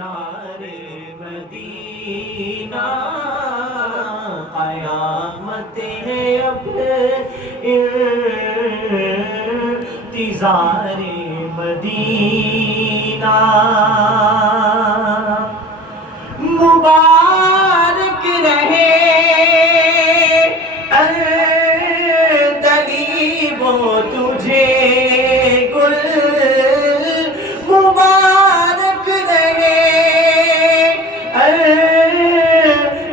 دیدار مدینہ قیامت ہے اب انتظار مدینہ مبارک رہے اردلیب تجھے گل مبارک رہے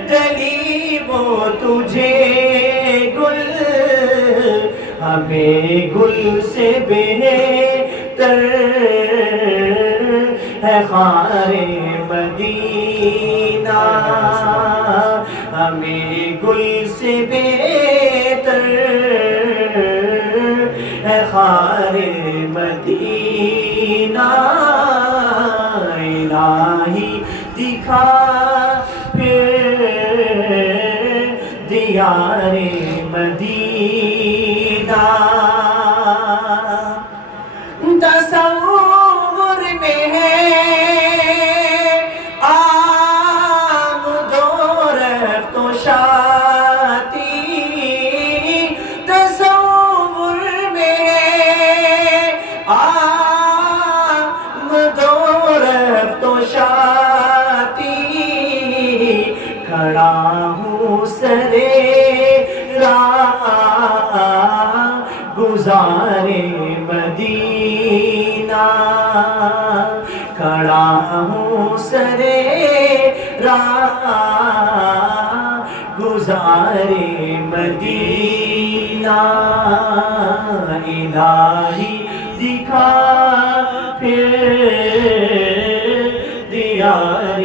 اردلیب تجھے گل ہمیں گل سے بہتر ہے خار مدینہ ہمیں گل سے بہتر ہے خار مدینہ الہی دکھا پھر دیار مدینہ تصور میں ہے آمد و رفت و شاتی تصور میں ہے آمد و رفت و شاتی کھڑا ہوں سرے راہ گزار مدینہ کھڑا ہوں سرے راہ گزار مدینہ الہی دکھا پھر دیار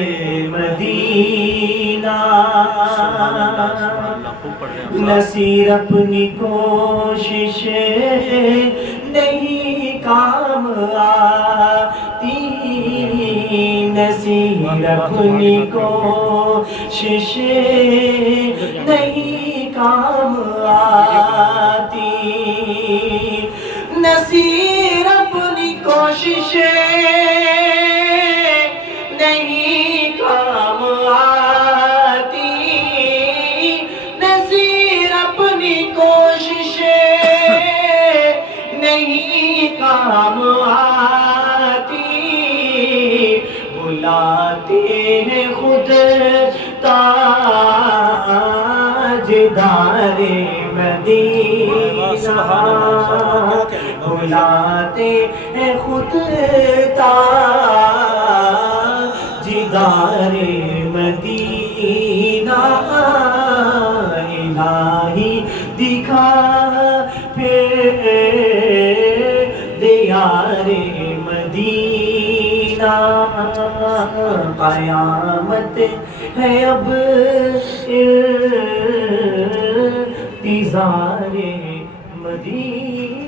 مدینہ نصیر اپنی کوشش نہیں کام آتی نصیر اپنی کوشش نہیں کام آتی نصیر اپنی کوشش نہیں کام آتی نصیر اپنی کوشش نہیں کام آتی بلاتے ہیں خود تاجدار مدینہ بلاتے ہیں خود تاجدار مدینہ الہی دکھا پھر دیار مدینہ قیامت ہے اب انتظار مدینہ